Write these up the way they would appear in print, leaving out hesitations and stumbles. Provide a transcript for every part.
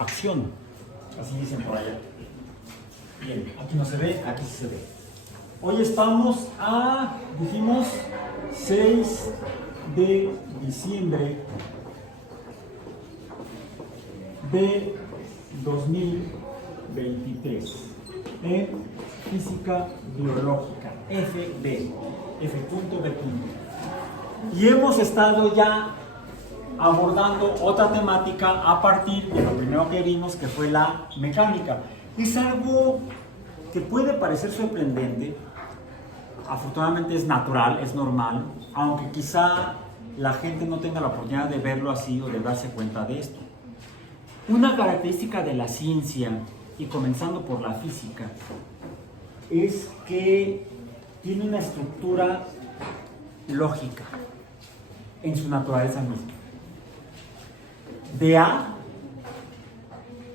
acción. Así dicen por allá. Bien, aquí no se ve, aquí sí se ve. Hoy estamos a, dijimos, 6 de diciembre de 2023 en Física Biológica, FB. Y hemos estado ya abordando otra temática a partir de lo primero que vimos, que fue la mecánica. Es algo que puede parecer sorprendente, afortunadamente es natural, es normal, aunque quizá la gente no tenga la oportunidad de verlo así o de darse cuenta de esto. Una característica de la ciencia, y comenzando por la física, es que tiene una estructura lógica en su naturaleza misma. De A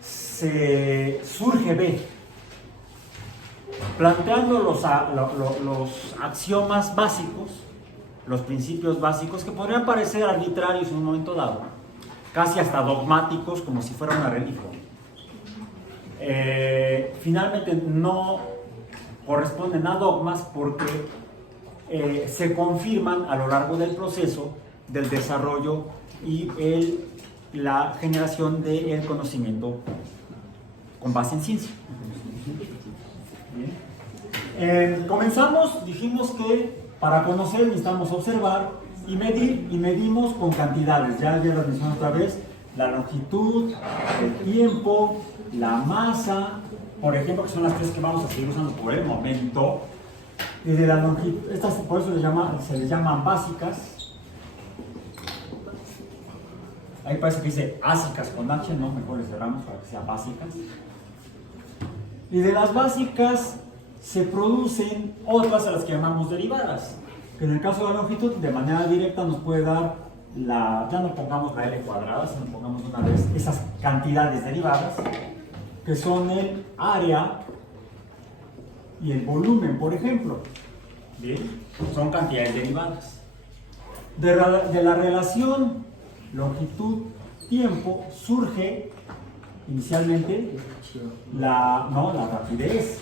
se surge B, planteando los axiomas básicos, los principios básicos que podrían parecer arbitrarios en un momento dado, casi hasta dogmáticos, como si fuera una religión. Finalmente no corresponden a dogmas porque se confirman a lo largo del proceso del desarrollo y la generación del conocimiento con base en ciencia. Comenzamos, dijimos que para conocer necesitamos observar y medir, y medimos con cantidades. Ya las mencioné otra vez: la longitud, el tiempo, la masa, por ejemplo, que son las tres que vamos a seguir usando por el momento. Y de la longitud, estas por eso se les llaman básicas. Ahí parece que dice básicas con H, no, mejor les cerramos para que sean básicas. Y de las básicas se producen otras a las que llamamos derivadas, que en el caso de la longitud, de manera directa nos puede dar ya no pongamos la L cuadrada, sino pongamos una vez esas cantidades derivadas, que son el área y el volumen, por ejemplo. ¿Bien? Son cantidades derivadas. De la relación longitud-tiempo surge inicialmente la rapidez.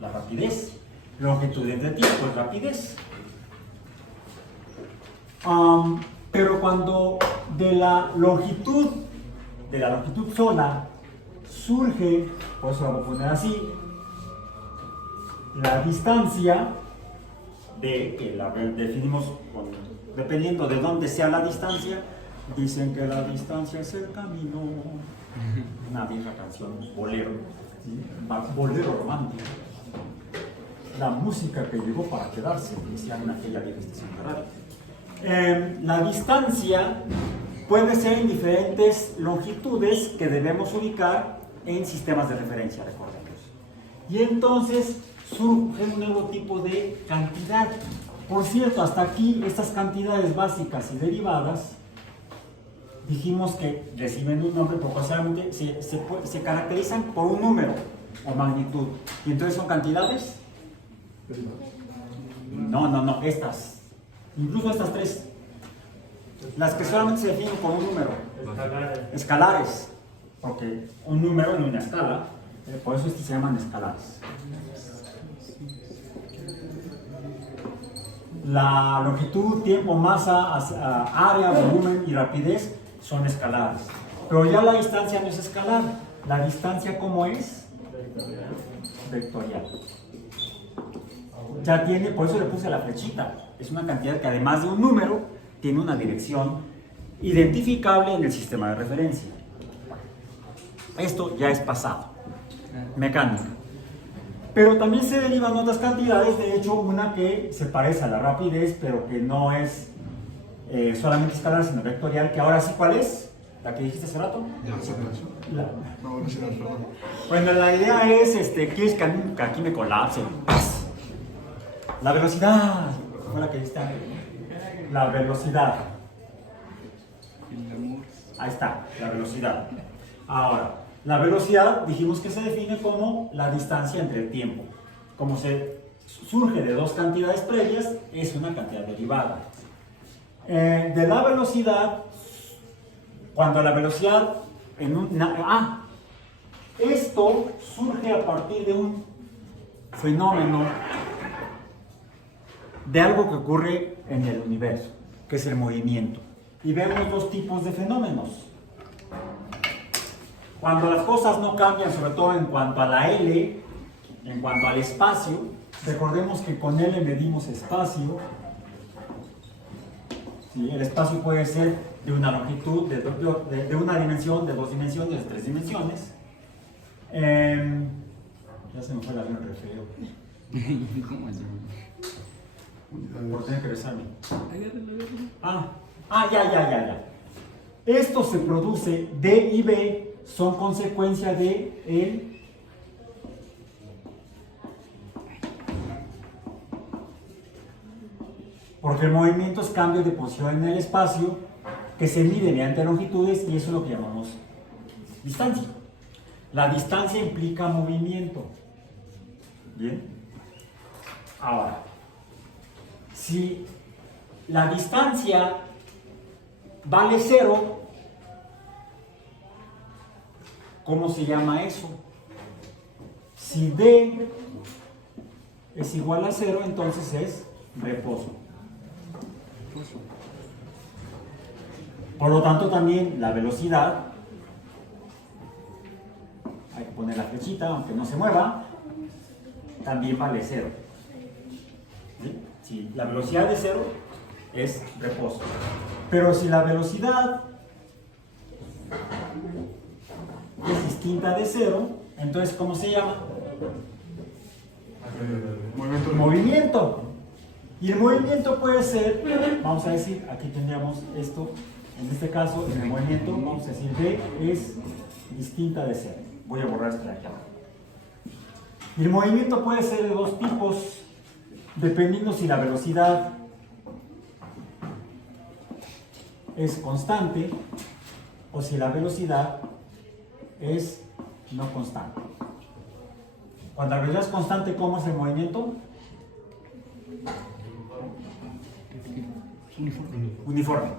La rapidez. Longitud de tiempo es rapidez. Pero cuando de la longitud sola surge, por eso lo voy a poner así, la distancia que la definimos dependiendo de dónde sea la distancia. Dicen que la distancia es el camino. Una vieja canción, bolero, ¿sí? Bolero romántico. La música que llegó para quedarse, decían en aquella vieja estación de radio. La distancia puede ser en diferentes longitudes que debemos ubicar en sistemas de referencia, recordemos. Y entonces surge un nuevo tipo de cantidad. Por cierto, hasta aquí estas cantidades básicas y derivadas dijimos que reciben un nombre, proporcionalmente se caracterizan por un número o magnitud. ¿Y entonces son cantidades? No, estas. Incluso estas tres. Las que solamente se definen por un número. Escalares. Porque un número en una escala, por eso se llaman escalares. La longitud, tiempo, masa, área, volumen y rapidez son escalares. Pero ya la distancia no es escalar. La distancia, ¿cómo es? Vectorial. Ya tiene, por eso le puse la flechita. Es una cantidad que además de un número, tiene una dirección identificable en el sistema de referencia. Esto ya es pasado. Mecánica. Pero también se derivan otras cantidades, de hecho una que se parece a la rapidez, pero que no es solamente escalar, sino vectorial, que ahora sí, ¿cuál es? ¿La que dijiste hace rato? Bueno, la idea es, ¿quieres que aquí me colapse? La velocidad, fue la que dijiste. La velocidad. Ahí está, la velocidad. Ahora, la velocidad dijimos que se define como la distancia entre el tiempo. Como se surge de dos cantidades previas, es una cantidad derivada. De la velocidad, cuando la velocidad esto surge a partir de un fenómeno, de algo que ocurre en el universo, que es el movimiento. Y vemos dos tipos de fenómenos. Cuando las cosas no cambian, sobre todo en cuanto a la L, en cuanto al espacio, recordemos que con L medimos espacio. ¿Sí? El espacio puede ser de una longitud, de una dimensión, de 2 dimensiones, de 3 dimensiones. Ya se me fue el avión re feo. ¿Cómo así? Por tener que regresarme. Ya. Esto se produce, D y B son consecuencia de el porque el movimiento es cambio de posición en el espacio que se mide mediante longitudes y eso es lo que llamamos distancia. La distancia implica movimiento. Bien. Ahora, si la distancia vale 0, ¿cómo se llama eso? Si D es igual a 0, entonces es reposo. Por lo tanto, también la velocidad, hay que poner la flechita, aunque no se mueva, también vale 0. ¿Sí? Si la velocidad es 0, es reposo. Pero si la velocidad es distinta de 0, entonces, ¿cómo se llama? Movimiento. Y el movimiento puede ser, vamos a decir, aquí tendríamos esto, en este caso, en el movimiento, vamos a decir, D es distinta de 0. Voy a borrar esto de aquí abajo. Y el movimiento puede ser de dos tipos, dependiendo si la velocidad es constante o si la velocidad es no constante. Cuando la velocidad es constante, ¿cómo es el movimiento? Uniforme.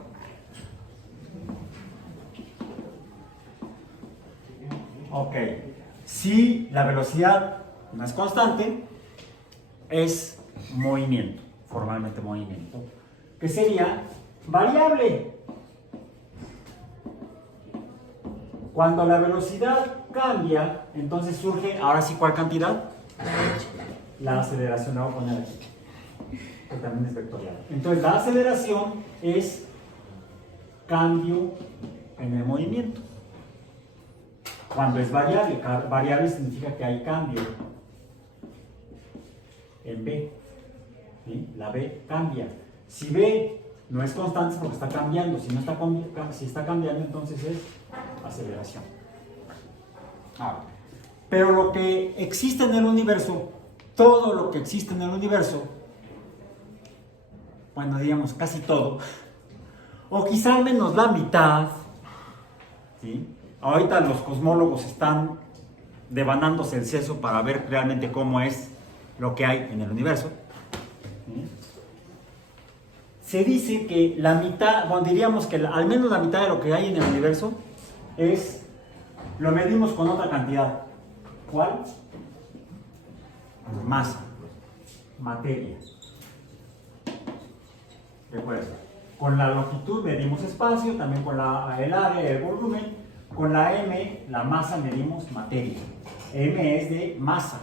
Ok. Si la velocidad no es constante, es movimiento, formalmente movimiento, que sería variable. Cuando la velocidad cambia, entonces surge, ahora sí, ¿cuál cantidad? La aceleración, la voy a poner aquí, que también es vectorial. Entonces, la aceleración es cambio en el movimiento. Cuando es variable, variable significa que hay cambio en B. ¿Sí? La B cambia. Si B no es constante es porque está cambiando. Si está cambiando, entonces es aceleración. Pero lo que existe en el universo, todo lo que existe en el universo, bueno, digamos casi todo, o quizá al menos la mitad, ¿sí? Ahorita los cosmólogos están devanándose el seso para ver realmente cómo es lo que hay en el universo. ¿Sí? Se dice que la mitad, bueno, diríamos que al menos la mitad de lo que hay en el universo es, lo medimos con otra cantidad. ¿Cuál? Masa, materia. Recuerda, con la longitud medimos espacio, también con el área, el volumen. Con la M, la masa, medimos materia. M es de masa.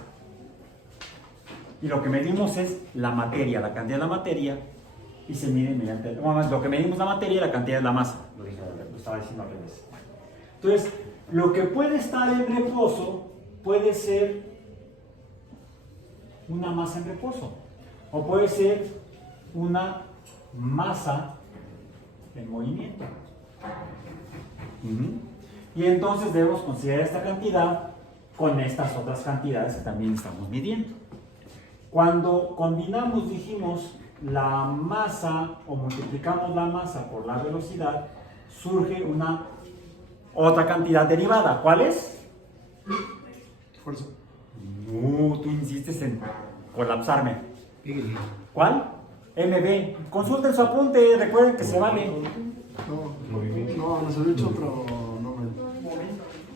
Y lo que medimos es la materia, la cantidad de la materia, y se mide mediante, bueno, lo que medimos la materia, la cantidad de la masa. Lo estaba diciendo al revés. Entonces, lo que puede estar en reposo puede ser una masa en reposo, o puede ser una masa en movimiento. Y entonces debemos considerar esta cantidad con estas otras cantidades que también estamos midiendo. Cuando combinamos, dijimos, la masa o multiplicamos la masa por la velocidad, surge una otra cantidad derivada. ¿Cuál es? Fuerza. No, tú insistes en colapsarme. ¿Cuál? MB. Consulten su apunte, recuerden que se vale. No, nos había hecho otro nombre.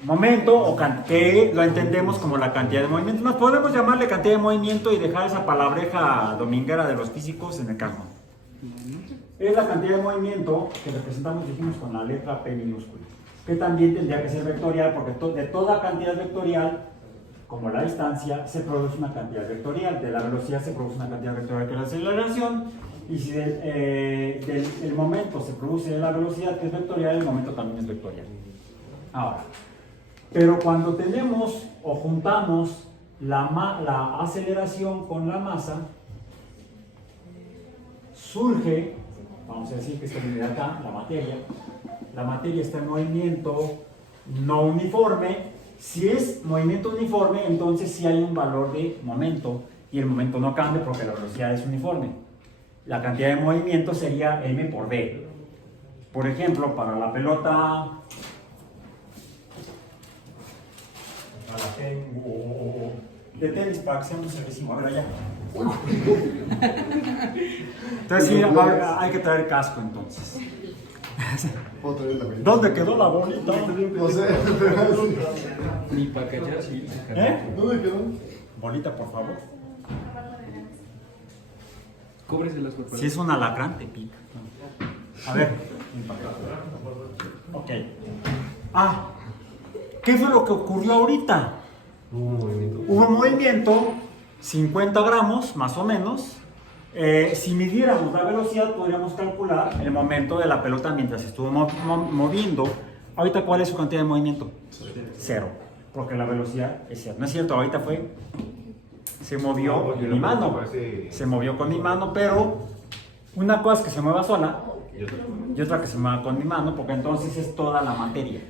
momento, o que lo entendemos como la cantidad de movimiento. Nos podemos llamarle cantidad de movimiento y dejar esa palabreja dominguera de los físicos en el cajón. Es la cantidad de movimiento que representamos, dijimos, con la letra P minúscula, que también tendría que ser vectorial, porque de toda cantidad vectorial, como la distancia, se produce una cantidad vectorial. De la velocidad se produce una cantidad vectorial que es la aceleración, y si del momento se produce la velocidad que es vectorial, el momento también es vectorial. Ahora, pero cuando tenemos o juntamos la aceleración con la masa, surge, vamos a decir que esta unidad acá, la materia está en movimiento no uniforme. Si es movimiento uniforme, entonces sí hay un valor de momento, y el momento no cambia porque la velocidad es uniforme. La cantidad de movimiento sería m por v. Por ejemplo, para la pelota, tengo de tenis, para que sea un servicio. A ver, allá. Entonces sí, hay que traer casco entonces. ¿Dónde quedó la bolita? No sé. Ni para cachar, sí. ¿Dónde quedó? Bolita, por favor. Cóbreselas, por favor. Si es un alacrán, te pica. A ver. Ok. ¿Qué fue lo que ocurrió ahorita? Hubo un movimiento, 50 gramos más o menos. Si midiéramos la velocidad, podríamos calcular el momento de la pelota mientras estuvo moviendo. Ahorita, ¿cuál es su cantidad de movimiento? Cero, porque la velocidad es cero. No es cierto, ahorita se movió mi mano. Se movió con mi mano, pero una cosa es que se mueva sola y otra que se mueva con mi mano, porque entonces es toda la materia.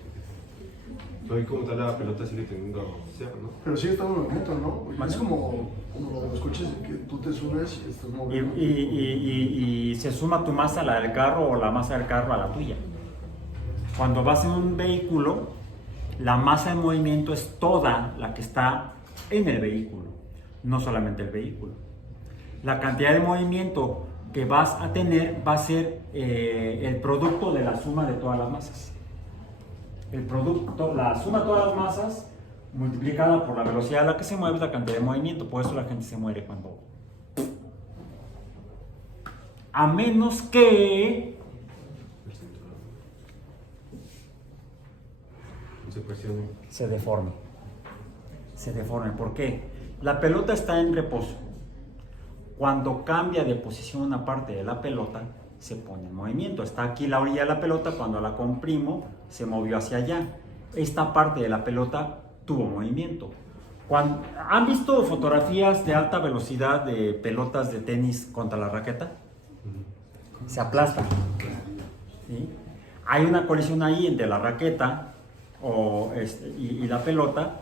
Hoy como tal la pelota sigue teniendo cero, ¿no? Pero sí está en movimiento, ¿no? ¿Vale? Es como lo de los coches, que tú te subes y estás moviendo. Y se suma tu masa a la del carro o la masa del carro a la tuya. Cuando vas en un vehículo, la masa en movimiento es toda la que está en el vehículo, no solamente el vehículo. La cantidad de movimiento que vas a tener va a ser el producto de la suma de todas las masas. El producto, la suma de todas las masas multiplicada por la velocidad a la que se mueve es la cantidad de movimiento. Por eso la gente se muere cuando... A menos que... Se presiona. se deforme. Se deforme. ¿Por qué? La pelota está en reposo. Cuando cambia de posición una parte de la pelota, se pone en movimiento. Está aquí la orilla de la pelota, cuando la comprimo, se movió hacia allá. Esta parte de la pelota tuvo movimiento. ¿Han visto fotografías de alta velocidad de pelotas de tenis contra la raqueta? Se aplastan. ¿Sí? Hay una colisión ahí entre la raqueta y la pelota,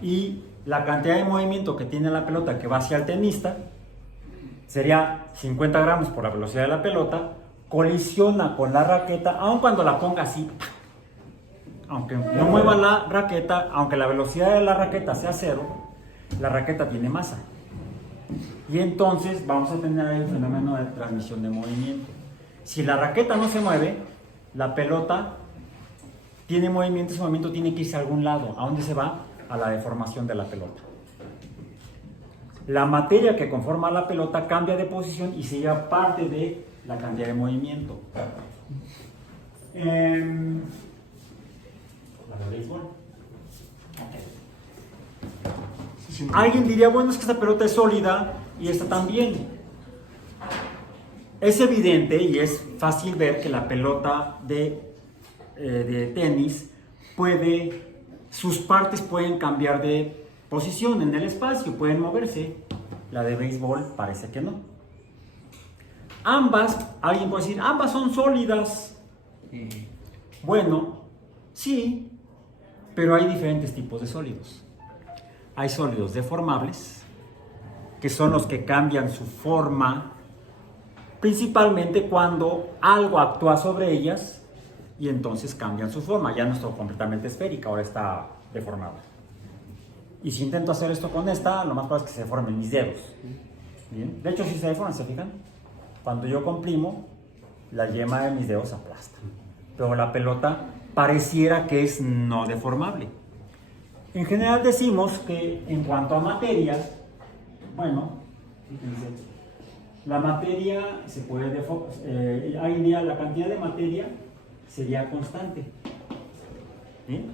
y la cantidad de movimiento que tiene la pelota que va hacia el tenista sería 50 gramos por la velocidad de la pelota, colisiona con la raqueta, aun cuando la ponga así, aunque no mueva la raqueta, aunque la velocidad de la raqueta sea cero, la raqueta tiene masa. Y entonces vamos a tener el fenómeno de transmisión de movimiento. Si la raqueta no se mueve, la pelota tiene movimiento, ese movimiento tiene que irse a algún lado. ¿A dónde se va? A la deformación de la pelota. La materia que conforma la pelota cambia de posición y se lleva parte de la cantidad de movimiento. ¿La de béisbol? Alguien diría, bueno, es que esta pelota es sólida y esta también. Es evidente y es fácil ver que la pelota de tenis sus partes pueden cambiar de posición en el espacio, pueden moverse. La de béisbol parece que no. Alguien puede decir, ambas son sólidas. Bueno, sí, pero hay diferentes tipos de sólidos. Hay sólidos deformables, que son los que cambian su forma, principalmente cuando algo actúa sobre ellas y entonces cambian su forma. Ya no está completamente esférica, ahora está deformada. Y si intento hacer esto con esta, lo más probable es que se deformen mis dedos. ¿Bien? De hecho, si se deforman, ¿se fijan? Cuando yo comprimo, la yema de mis dedos aplasta. Pero la pelota pareciera que es no deformable. En general decimos que en cuanto a materia, bueno, fíjense, la materia se puede hoy en día la cantidad de materia sería constante, ¿sí?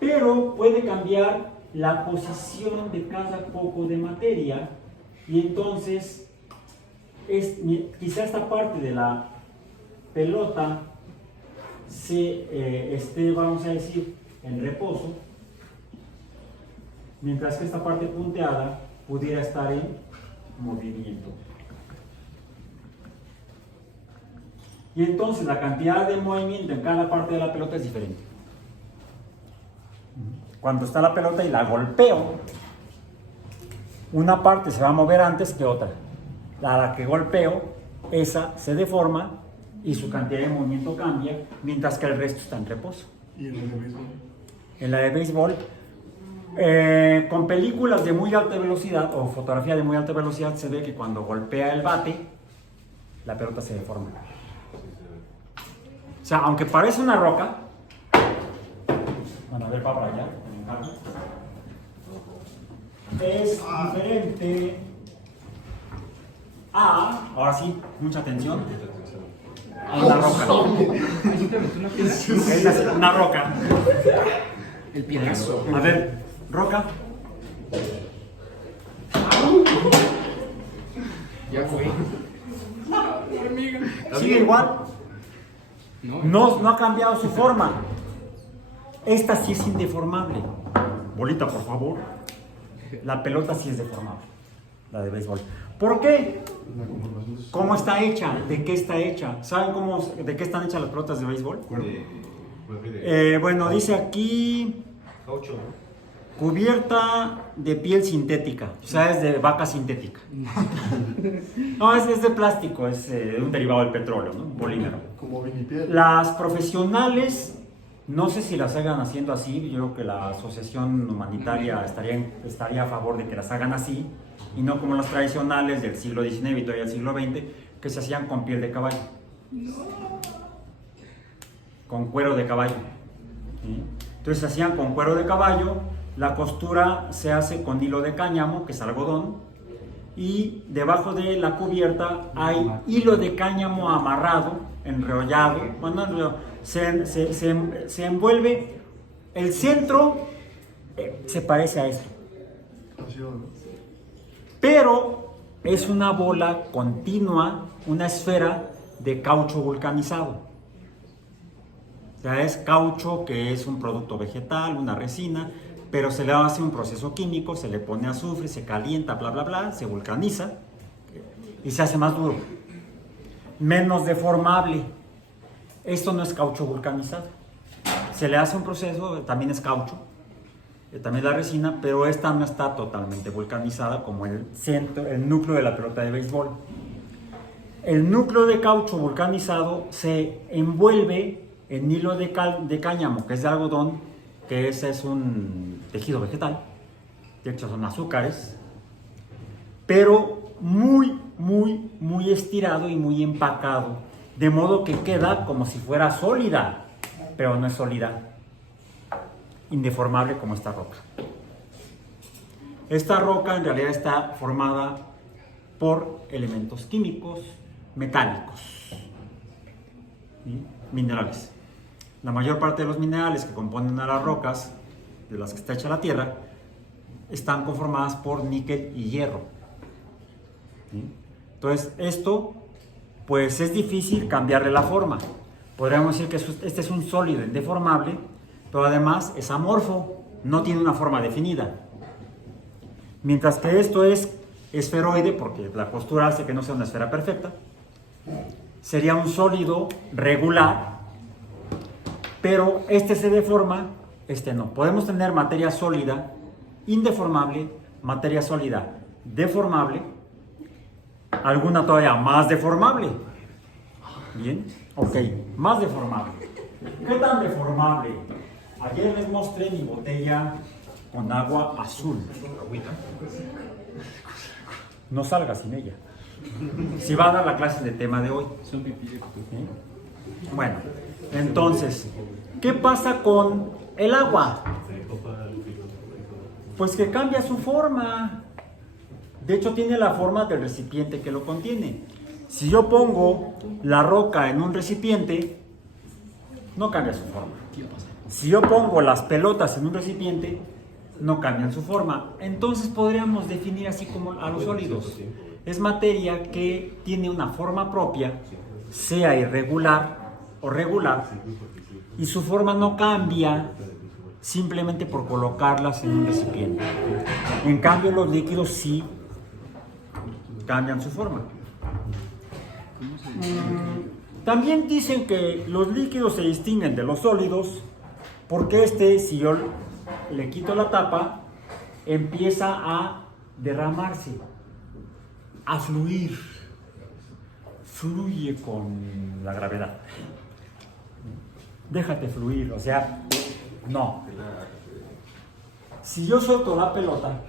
Pero puede cambiar la posición de cada poco de materia y entonces quizá esta parte de la pelota esté, vamos a decir, en reposo, mientras que esta parte punteada pudiera estar en movimiento. Y entonces la cantidad de movimiento en cada parte de la pelota es diferente. Cuando está la pelota y la golpeo, una parte se va a mover antes que otra. A la que golpeo, esa se deforma y su cantidad de movimiento cambia, mientras que el resto está en reposo. ¿Y en el de béisbol? En la de béisbol, con películas de muy alta velocidad o fotografía de muy alta velocidad, se ve que cuando golpea el bate, la pelota se deforma. O sea, aunque parece una roca, bueno, a ver para allá, es diferente a, ahora sí, mucha atención, a una roca. Es una roca. El piedrazo. A ver, roca. Ya fue. Sigue igual. No ha cambiado su forma. Esta sí es indeformable. Bolita, por favor. La pelota sí es deformable, la de béisbol. ¿Por qué? La conformación es... ¿Cómo está hecha? ¿De qué está hecha? ¿Saben de qué están hechas las pelotas de béisbol? Bueno, dice aquí Caucho, ¿no? cubierta de piel sintética, o sea, es de vaca sintética. No, es de plástico, es un derivado del petróleo, ¿no? Polímero. Como vinipiel. Las profesionales, no sé si las hagan haciendo así, yo creo que la asociación humanitaria estaría a favor de que las hagan así, y no como las tradicionales del siglo XIX y todavía del siglo XX, que se hacían con piel de caballo. Con cuero de caballo. ¿Sí? Entonces se hacían con cuero de caballo, la costura se hace con hilo de cáñamo, que es algodón, y debajo de la cubierta hay hilo de cáñamo amarrado, enrollado, se envuelve, el centro se parece a esto, Así, ¿no? pero es una bola continua, una esfera de caucho vulcanizado. O sea, es caucho que es un producto vegetal, una resina, pero se le hace un proceso químico, se le pone azufre, se calienta, bla, bla, bla, se vulcaniza y se hace más duro, menos deformable. Esto no es caucho vulcanizado. Se le hace un proceso, también es caucho, también la resina, pero esta no está totalmente vulcanizada como el centro, el núcleo de la pelota de béisbol. El núcleo de caucho vulcanizado se envuelve en hilo de cáñamo, que es de algodón, que ese es un tejido vegetal, de hecho son azúcares, pero muy, muy, muy estirado y muy empacado, de modo que queda como si fuera sólida, pero no es sólida, indeformable como esta roca. Esta roca en realidad está formada por elementos químicos metálicos, ¿sí? Minerales. La mayor parte de los minerales que componen a las rocas, de las que está hecha la Tierra, están conformadas por níquel y hierro. ¿Sí? Entonces, esto, pues es difícil cambiarle la forma. Podríamos decir que este es un sólido indeformable, pero además es amorfo, no tiene una forma definida. Mientras que esto es esferoide, porque la costura hace que no sea una esfera perfecta, sería un sólido regular, pero este se deforma, este no. Podemos tener materia sólida, indeformable, materia sólida, deformable, alguna todavía más deformable. Bien, ok, más deformable. ¿Qué tan deformable? Ayer les mostré mi botella con agua azul. No salga sin ella. Si va a dar la clase de tema de hoy. Son pipí de coco. ¿Sí? Bueno, entonces, ¿qué pasa con el agua? Pues que cambia su forma. De hecho, tiene la forma del recipiente que lo contiene. Si yo pongo la roca en un recipiente, no cambia su forma. Si yo pongo las pelotas en un recipiente, no cambian su forma. Entonces podríamos definir así como a los sólidos. Es materia que tiene una forma propia, sea irregular o regular, y su forma no cambia simplemente por colocarlas en un recipiente. En cambio, los líquidos sí cambian su forma. También dicen que los líquidos se distinguen de los sólidos porque si yo le quito la tapa, empieza a derramarse, a fluir. Fluye con la gravedad. Déjate fluir, o sea, no. Si yo suelto la pelota,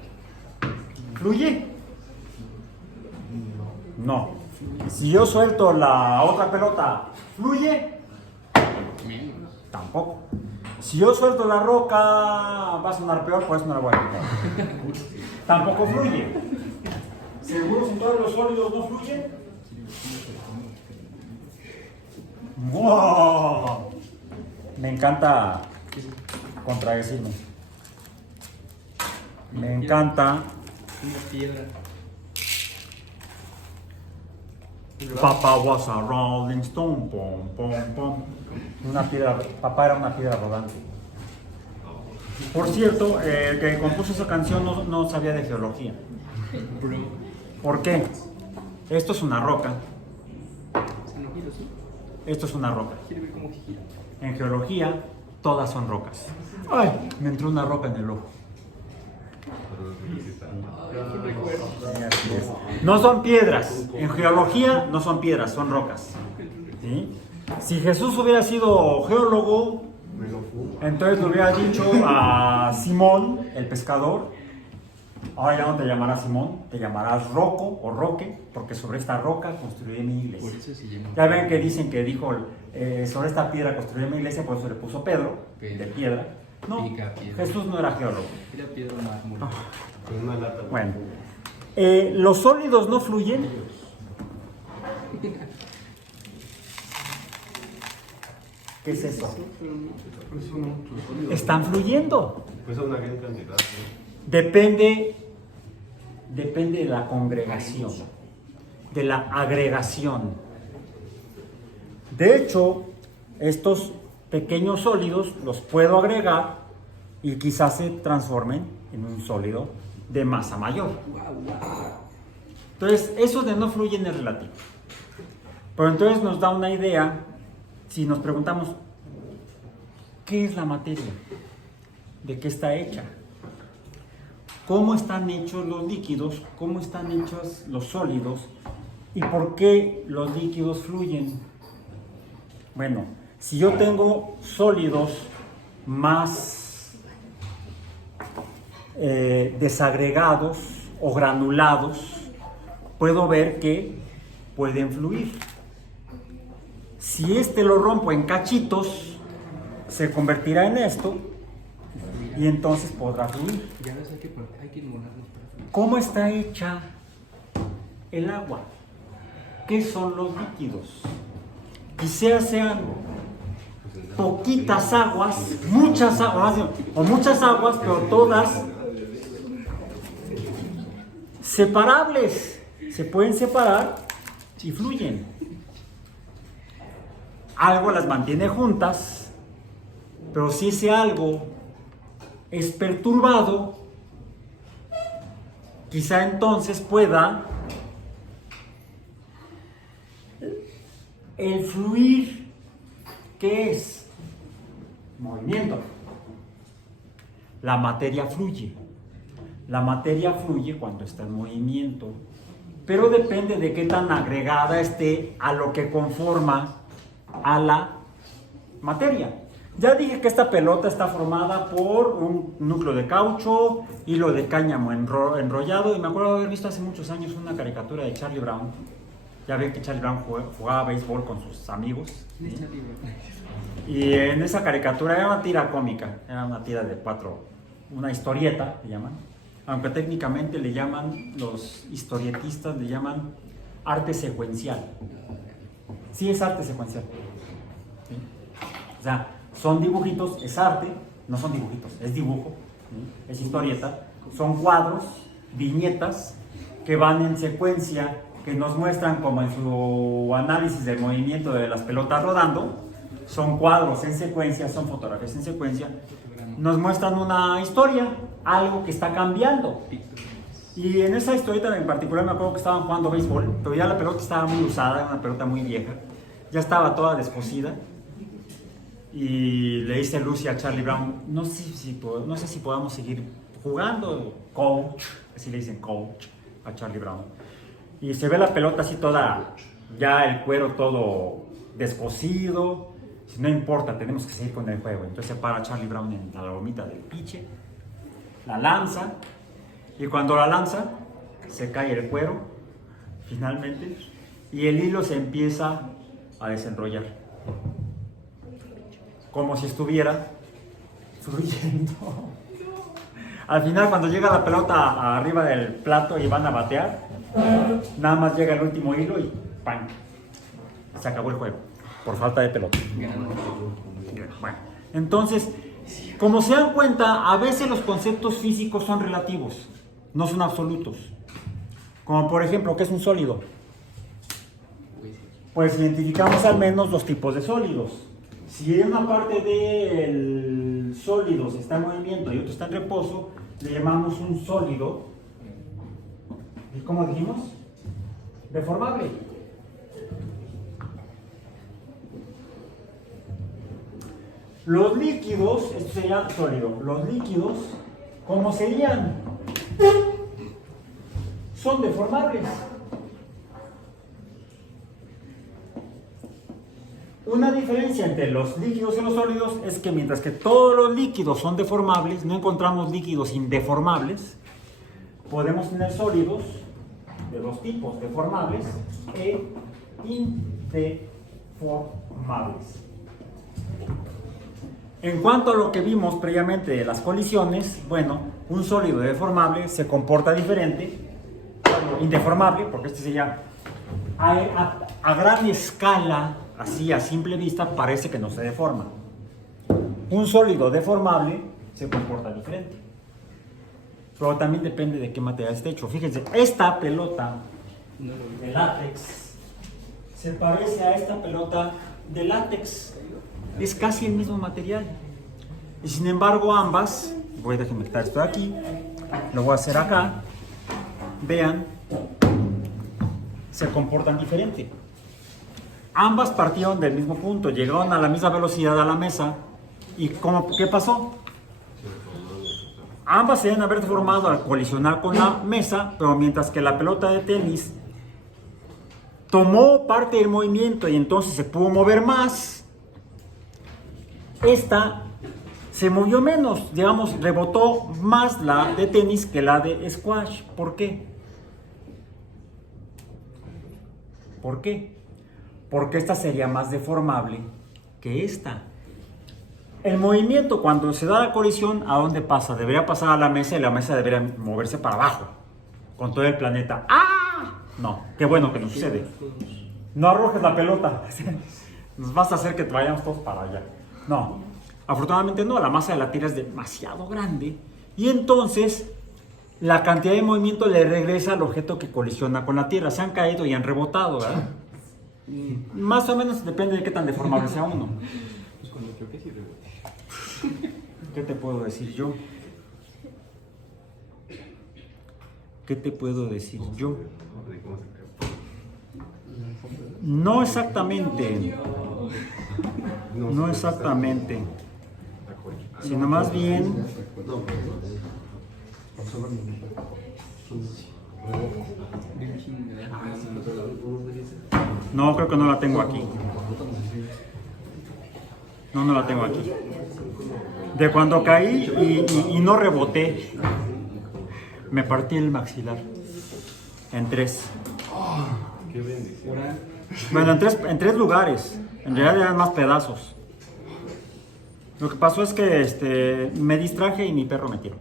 ¿fluye? No. Si yo suelto la otra pelota, ¿fluye? Tampoco. Si yo suelto la roca, va a sonar peor, por eso no la voy a quitar. Tampoco fluye. ¿Seguros en todos los sólidos no fluyen? ¡Wow! Me encanta contradecirme. Me encanta. Una piedra. Papa was a rolling stone, pom, pom, pom. Una piedra, papá era una piedra rodante. Por cierto, el que compuso esa canción no sabía de geología. ¿Por qué? Esto es una roca. Esto es una roca. En geología, todas son rocas. ¡Ay! Me entró una roca en el ojo. No son piedras. En geología no son piedras, son rocas. ¿Sí? Si Jesús hubiera sido geólogo, entonces le hubiera dicho a Simón, el pescador: ahora ya no te llamarás Simón, te llamarás Rocco o Roque, porque sobre esta roca construiré mi iglesia. Ya ven que dicen que dijo sobre esta piedra construiré mi iglesia, por eso le puso Pedro, de piedra. No, Jesús no era geólogo. Era piedra mármol. Con una lata. Bueno, los sólidos no fluyen. ¿Qué es eso? Están fluyendo. Pues una gran cantidad, ¿no? Depende de la congregación, de la agregación. De hecho, estos pequeños sólidos los puedo agregar y quizás se transformen en un sólido de masa mayor. Entonces, eso de no fluyen es relativo. Pero entonces nos da una idea si nos preguntamos: ¿qué es la materia? ¿De qué está hecha? ¿Cómo están hechos los líquidos? ¿Cómo están hechos los sólidos? ¿Y por qué los líquidos fluyen? Bueno, si yo tengo sólidos más desagregados o granulados, puedo ver que pueden fluir. Si lo rompo en cachitos, se convertirá en esto y entonces podrá fluir. Hay que inmolarnos para fluir. ¿Cómo está hecha el agua? ¿Qué son los líquidos? Quizás sean poquitas aguas, muchas aguas, pero todas separables. Se pueden separar y fluyen. Algo las mantiene juntas, pero si ese algo es perturbado, quizá entonces pueda el fluir. ¿Qué es? Movimiento. La materia fluye. La materia fluye cuando está en movimiento, pero depende de qué tan agregada esté a lo que conforma a la materia. Ya dije que esta pelota está formada por un núcleo de caucho, hilo de cáñamo enrollado, y me acuerdo de haber visto hace muchos años una caricatura de Charlie Brown. Ya ven que Charlie Brown jugaba béisbol con sus amigos, ¿sí? Y en esa caricatura era una tira cómica, era una tira de 4 una historieta, le llaman, aunque técnicamente le llaman, los historietistas le llaman arte secuencial. Sí es arte secuencial. ¿Sí? O sea, son dibujitos, es arte, no son dibujitos, es dibujo, ¿sí? Es historieta, son cuadros, viñetas que van en secuencia, que nos muestran como en su análisis del movimiento de las pelotas rodando, son cuadros en secuencia, son fotografías en secuencia, nos muestran una historia, algo que está cambiando. Y en esa historieta en particular me acuerdo que estaban jugando béisbol, pero ya la pelota estaba muy usada, era una pelota muy vieja, ya estaba toda descosida. Y le dice Lucy a Charlie Brown, no sé si podamos seguir jugando, coach, así le dicen coach a Charlie Brown. Y se ve la pelota así toda, ya el cuero todo descosido. Dice, no importa, tenemos que seguir con el juego. Entonces se para Charlie Brown en la lomita del piche, la lanza, y cuando la lanza, se cae el cuero, finalmente, y el hilo se empieza a desenrollar. Como si estuviera fluyendo. Al final, cuando llega la pelota arriba del plato y van a batear, nada más llega el último hilo y ¡pam! Se acabó el juego, por falta de pelota. Bueno, entonces, como se dan cuenta, a veces los conceptos físicos son relativos, no son absolutos. Como por ejemplo, ¿qué es un sólido? Pues identificamos al menos dos tipos de sólidos. Si una parte del sólido está en movimiento y otro está en reposo, le llamamos un sólido. ¿Y cómo dijimos? Deformable. Los líquidos, esto sería sólido, los líquidos, ¿cómo serían? Son deformables. Una diferencia entre los líquidos y los sólidos es que mientras que todos los líquidos son deformables, no encontramos líquidos indeformables, podemos tener sólidos de dos tipos, deformables e indeformables. En cuanto a lo que vimos previamente de las colisiones, bueno, un sólido deformable se comporta diferente, indeformable, porque este sería a gran escala, así a simple vista, parece que no se deforma. Un sólido deformable se comporta diferente. Pero también depende de qué material esté hecho. Fíjense, esta pelota de látex se parece a esta pelota de látex. Es casi el mismo material. Y sin embargo ambas, déjenme quitar esto de aquí, lo voy a hacer acá, vean, se comportan diferente. Ambas partieron del mismo punto, llegaron a la misma velocidad a la mesa. ¿Y qué pasó? Ambas se deben haber deformado al colisionar con la mesa, pero mientras que la pelota de tenis tomó parte del movimiento y entonces se pudo mover más, esta se movió menos, digamos, rebotó más la de tenis que la de squash. ¿Por qué? ¿Por qué? Porque esta sería más deformable que esta. El movimiento, cuando se da la colisión, ¿a dónde pasa? Debería pasar a la mesa y la mesa debería moverse para abajo, con todo el planeta. ¡Ah! No, qué bueno que no sucede. No arrojes la pelota. Nos vas a hacer que vayamos todos para allá. No, afortunadamente no, la masa de la tira es demasiado grande y entonces la cantidad de movimiento le regresa al objeto que colisiona con la tierra. Se han caído y han rebotado, ¿verdad? Más o menos depende de qué tan deformable sea uno. Pues cuando choque sí rebote. ¿Qué te puedo decir yo? ¿Qué te puedo decir yo? No exactamente. No exactamente. Sino más bien. No, creo que no la tengo aquí. No la tengo aquí. De cuando caí y no reboté, me partí el maxilar en 3. Qué bendición. Bueno, en tres lugares. En realidad eran más pedazos. Lo que pasó es que me distraje y mi perro me tiró.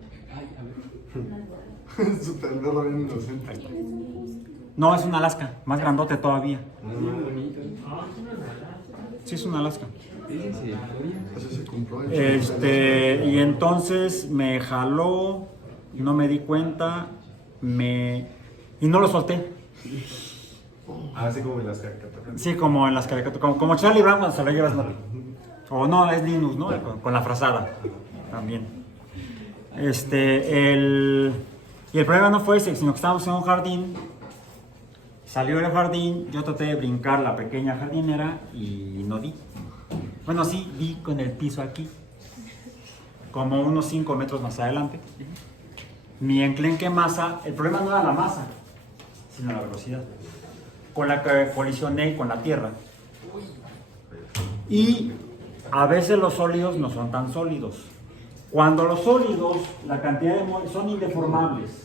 Súper perro bien inocente. No, es un Alaska, más grandote todavía. Muy bonito. Sí, es un Alaska. Sí, sí, sí. Eso se compró. Y entonces me jaló, no me di cuenta, y no lo solté. Así como en las caricaturas. Sí, como en las caricaturas, como Charlie Brown cuando se lo lleva Snoopy. O no, es Linus, ¿no? Con la frazada también. Y el problema no fue ese, sino que estábamos en un jardín. Salió del jardín, yo traté de brincar la pequeña jardinera y no di. Bueno, sí, di con el piso aquí, como unos 5 metros más adelante. Mi enclenque masa, el problema no era la masa, sino la velocidad con la que colisioné con la tierra. Y a veces los sólidos no son tan sólidos. Cuando los sólidos, la cantidad de son indeformables,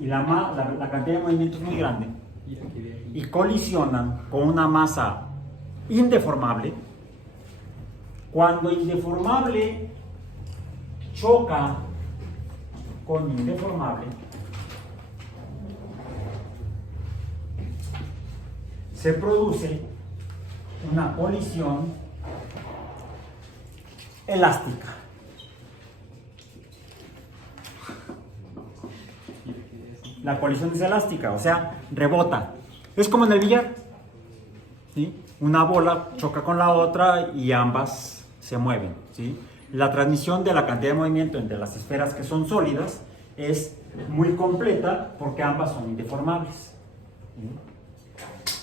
y la cantidad de movimiento es muy grande, y colisionan con una masa indeformable. Cuando indeformable choca con indeformable, se produce una colisión elástica. La colisión es elástica, o sea, rebota. Es como en el billar, ¿sí? Una bola choca con la otra y ambas se mueven, ¿sí? La transmisión de la cantidad de movimiento entre las esferas que son sólidas es muy completa porque ambas son indeformables, ¿sí?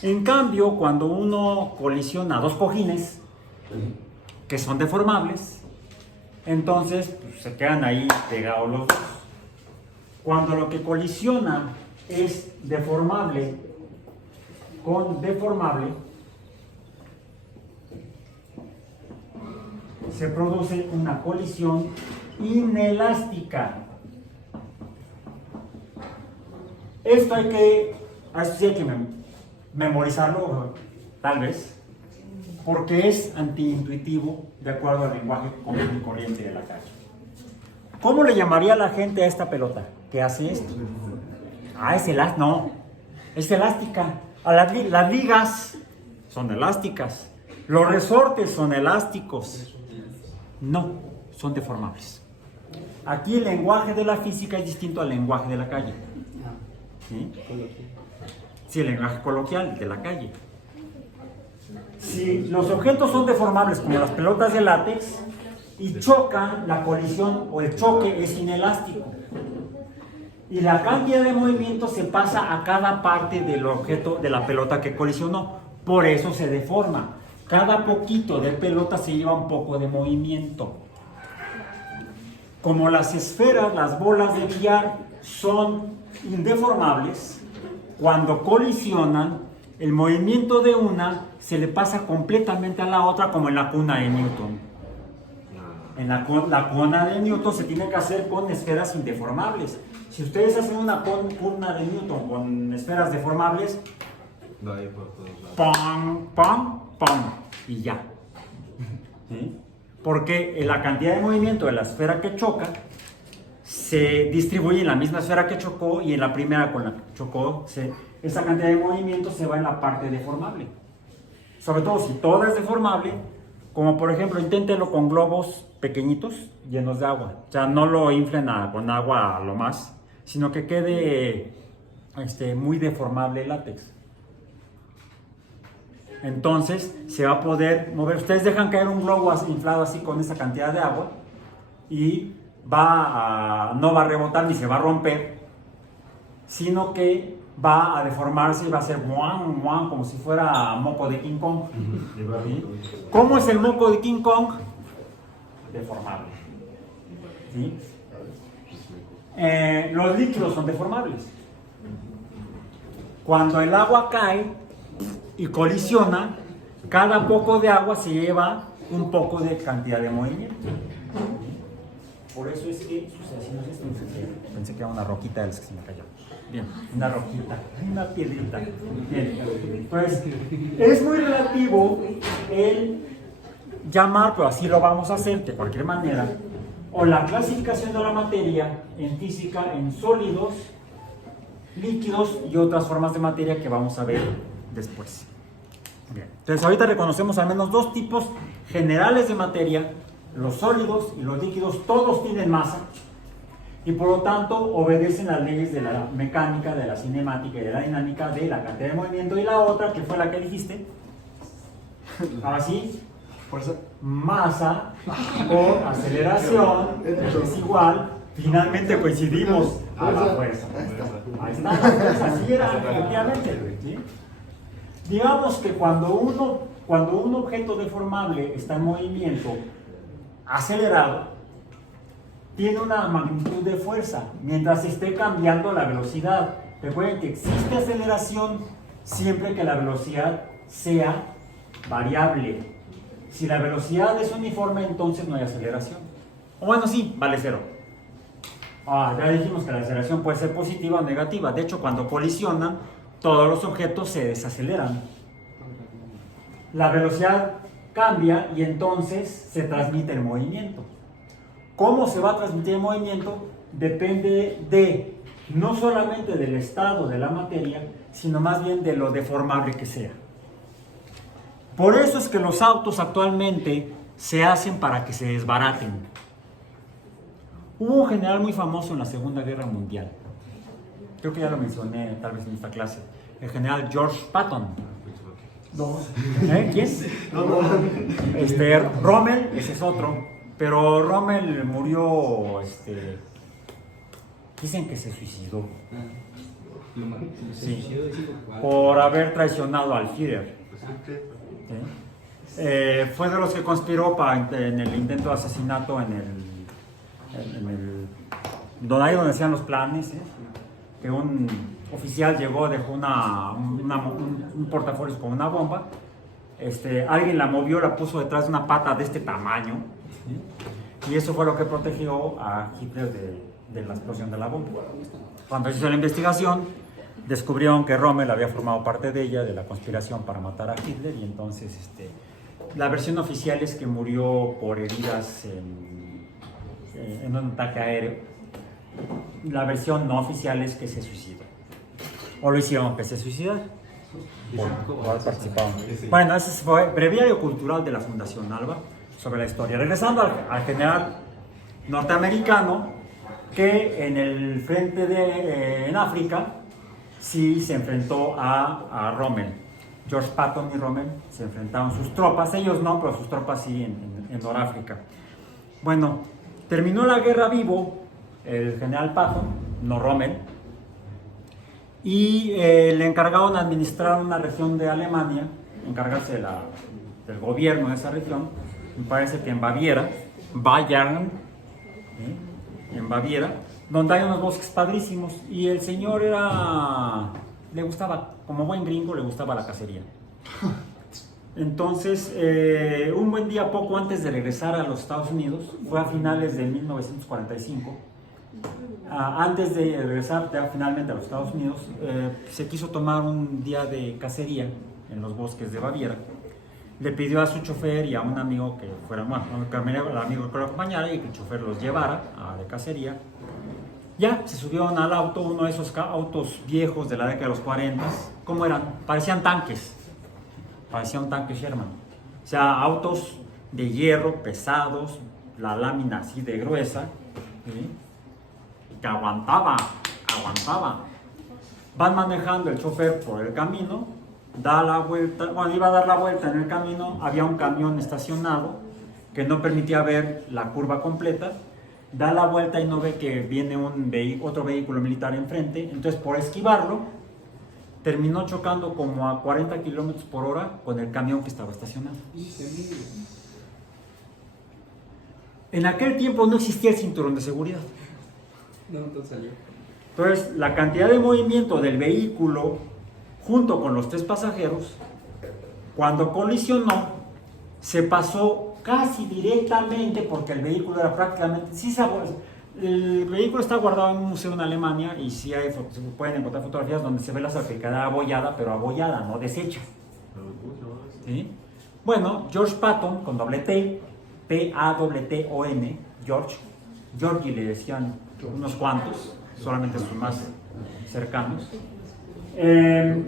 En cambio, cuando uno colisiona dos cojines que son deformables, entonces pues, se quedan ahí pegados los dos. Cuando lo que colisiona es deformable con deformable, se produce una colisión inelástica. Esto sí hay que memorizarlo, tal vez, porque es antiintuitivo de acuerdo al lenguaje común y corriente de la calle. ¿Cómo le llamaría la gente a esta pelota que hace esto? Es elástica. No, es elástica. Las ligas son elásticas. Los resortes son elásticos. No, son deformables. Aquí el lenguaje de la física es distinto al lenguaje de la calle. ¿Sí? Sí, el lenguaje coloquial de la calle. Si los objetos son deformables, como las pelotas de látex, y chocan, la colisión o el choque es inelástico. Y la cantidad de movimiento se pasa a cada parte del objeto de la pelota que colisionó. Por eso se deforma. Cada poquito de pelota se lleva un poco de movimiento. Como las esferas, las bolas de billar son indeformables, cuando colisionan, el movimiento de una se le pasa completamente a la otra, como en la cuna de Newton. En la cuna de Newton se tiene que hacer con esferas indeformables. Si ustedes hacen una cuna de Newton con esferas deformables, Da ahí por todos lados. ¡pam, pam, pam! Y ya. ¿Sí? Porque la cantidad de movimiento de la esfera que choca se distribuye en la misma esfera que chocó, y en la primera con la que chocó, esa cantidad de movimiento se va en la parte deformable. Sobre todo si toda es deformable, como por ejemplo, inténtenlo con globos pequeñitos llenos de agua. O sea, no lo inflen con agua a lo más, sino que quede muy deformable el látex. Entonces se va a poder mover. Ustedes dejan caer un globo inflado así con esa cantidad de agua y no va a rebotar ni se va a romper, sino que va a deformarse y va a ser muan, muan, como si fuera moco de King Kong. ¿Sí? ¿Cómo es el moco de King Kong? Deformable. ¿Sí? Los líquidos son deformables. Cuando el agua cae y colisiona, cada poco de agua se lleva un poco de cantidad de movimiento. Por eso es que sucede así. No sé si pensé que era una roquita de las que se me cayó. Bien, una roquita, una piedrita. Bien, pues es muy relativo el llamar, pero así lo vamos a hacer de cualquier manera, o la clasificación de la materia en física en sólidos, líquidos y otras formas de materia que vamos a ver después. Bien. Entonces ahorita reconocemos al menos dos tipos generales de materia, los sólidos y los líquidos, todos tienen masa y por lo tanto obedecen las leyes de la mecánica, de la cinemática y de la dinámica, de la cantidad de movimiento. Y la otra, que fue la que dijiste, ahora sí, Fuerza. masa por aceleración es igual, finalmente coincidimos a la fuerza. Ahí está la fuerza, así era, efectivamente. ¿Sí? Digamos que cuando un objeto deformable está en movimiento acelerado, tiene una magnitud de fuerza mientras esté cambiando la velocidad. Recuerden que existe aceleración siempre que la velocidad sea variable. Si la velocidad es uniforme, entonces no hay aceleración. O bueno, sí, vale cero. Ya dijimos que la aceleración puede ser positiva o negativa. De hecho, cuando colisionan, todos los objetos se desaceleran. La velocidad cambia y entonces se transmite el movimiento. ¿Cómo se va a transmitir el movimiento? Depende de, no solamente del estado de la materia, sino más bien de lo deformable que sea. Por eso es que los autos actualmente se hacen para que se desbaraten. Hubo un general muy famoso en la Segunda Guerra Mundial. Creo que ya lo mencioné tal vez en esta clase. El general George Patton. No. ¿Quién? No. Rommel, ese es otro. Pero Rommel murió, dicen que se suicidó. Sí, por haber traicionado al Führer. ¿Sí? Fue de los que conspiró en el intento de asesinato donde ahí donde hacían los planes, que un oficial llegó, dejó un portafolio con una bomba, alguien la movió, la puso detrás de una pata de este tamaño, ¿sí? Y eso fue lo que protegió a Hitler de la explosión de la bomba. Cuando se hizo la investigación, descubrieron que Rommel había formado parte de ella, de la conspiración para matar a Hitler, y entonces la versión oficial es que murió por heridas en un ataque aéreo. La versión no oficial es que se suicidó. O lo hicieron que se suicidara. Por haber participado. Bueno, ese fue breviario cultural de la Fundación Alba sobre la historia. Regresando al general norteamericano que en el frente en África sí se enfrentó a Rommel. George Patton y Rommel se enfrentaron, sus tropas, ellos no, pero sus tropas sí en Noráfrica. Bueno, terminó la guerra vivo el general Patton, no Rommel, y le encargaron administrar una región de Alemania, encargarse del gobierno de esa región, me parece que en Baviera, Bayern, en Baviera, donde hay unos bosques padrísimos, y el señor le gustaba, como buen gringo, le gustaba la cacería. Entonces, un buen día, poco antes de regresar a los Estados Unidos, fue a finales de 1945, antes de regresar finalmente a los Estados Unidos, se quiso tomar un día de cacería en los bosques de Baviera. Le pidió a su chofer y a un amigo que fuera, bueno, el amigo que lo acompañara y que el chofer los llevara de cacería. Ya, se subieron al auto, uno de esos autos viejos de la década de los 40. ¿Cómo eran? Parecían tanques. Parecía un tanque Sherman. O sea, autos de hierro pesados, la lámina así de gruesa, ¿sí? Que aguantaba. Van manejando el chofer por el camino, da la vuelta, bueno, iba a dar la vuelta en el camino, había un camión estacionado que no permitía ver la curva completa, da la vuelta y no ve que viene otro vehículo militar enfrente, entonces por esquivarlo, terminó chocando como a 40 kilómetros por hora con el camión que estaba estacionado. En aquel tiempo no existía el cinturón de seguridad. No, entonces salió. Entonces, la cantidad de movimiento del vehículo junto con los 3 pasajeros, cuando colisionó, se pasó casi directamente, porque el vehículo era prácticamente... el vehículo está guardado en un museo en Alemania y sí se pueden encontrar fotografías donde se ve la salpicadera abollada, pero abollada, no deshecha. ¿Sí? Bueno, George Patton, con doble T, P-A-T-T-O-N, Georgie le decían unos cuantos, solamente sus más cercanos, se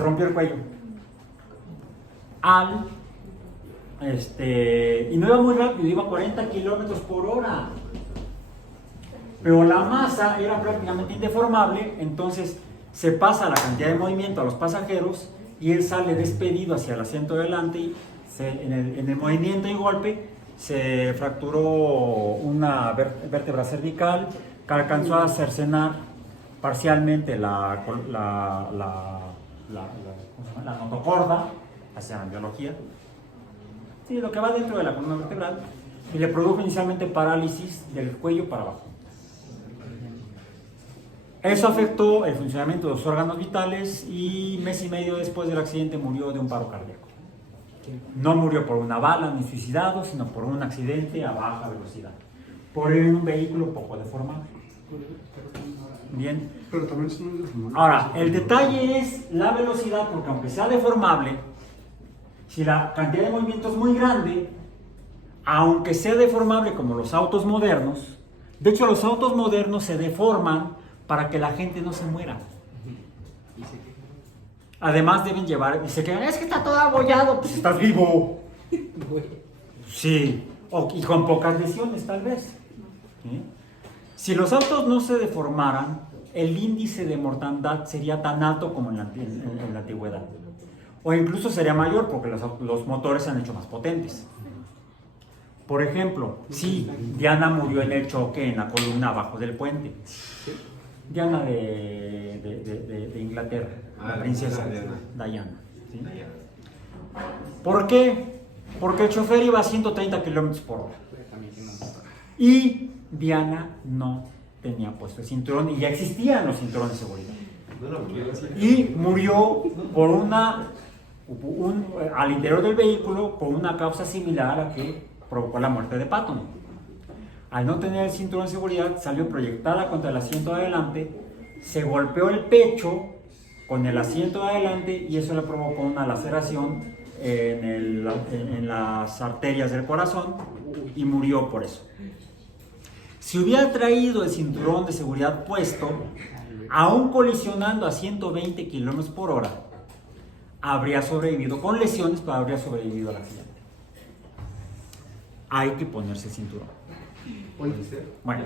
rompió el cuello. Y no iba muy rápido, iba a 40 kilómetros por hora. Pero la masa era prácticamente indeformable, entonces se pasa la cantidad de movimiento a los pasajeros y él sale despedido hacia el asiento de delante y en el movimiento y golpe se fracturó una vértebra cervical que alcanzó a cercenar parcialmente la notocorda, hacia la biología, sí, lo que va dentro de la columna vertebral, y le produjo inicialmente parálisis del cuello para abajo. Eso afectó el funcionamiento de los órganos vitales y mes y medio después del accidente murió de un paro cardíaco. No murió por una bala ni suicidado, sino por un accidente a baja velocidad, por ir en un vehículo poco deformado. Bien. Pero también eso no es deformable. Ahora, el detalle es la velocidad, porque aunque sea deformable, si la cantidad de movimiento es muy grande, aunque sea deformable como los autos modernos, de hecho los autos modernos se deforman para que la gente no se muera. Además deben llevar, dice que es que está todo abollado, pues estás vivo. Sí, y con pocas lesiones tal vez. ¿Sí? Si los autos no se deformaran, el índice de mortandad sería tan alto como en la antigüedad. O incluso sería mayor porque los motores se han hecho más potentes. Por ejemplo, sí, Diana murió en el choque en la columna abajo del puente. Diana de Inglaterra, la princesa Diana. ¿Sí? ¿Por qué? Porque el chofer iba a 130 kilómetros por hora. Y Diana no tenía puesto el cinturón y ya existían los cinturones de seguridad. Y murió por al interior del vehículo por una causa similar a la que provocó la muerte de Patton. Al no tener el cinturón de seguridad, salió proyectada contra el asiento de adelante, se golpeó el pecho con el asiento de adelante y eso le provocó una laceración en las arterias del corazón y murió por eso. Si hubiera traído el cinturón de seguridad puesto, aún colisionando a 120 kilómetros por hora, habría sobrevivido con lesiones, pero habría sobrevivido al accidente. Hay que ponerse el cinturón. Bueno,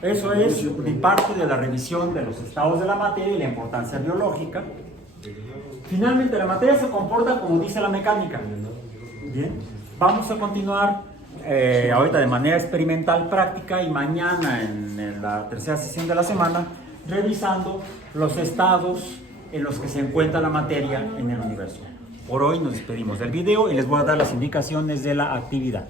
eso es mi parte de la revisión de los estados de la materia y la importancia biológica. Finalmente, la materia se comporta como dice la mecánica. Bien, vamos a continuar ahorita de manera experimental práctica y mañana en la tercera sesión de la semana revisando los estados en los que se encuentra la materia en el universo. Por hoy nos despedimos del video y les voy a dar las indicaciones de la actividad.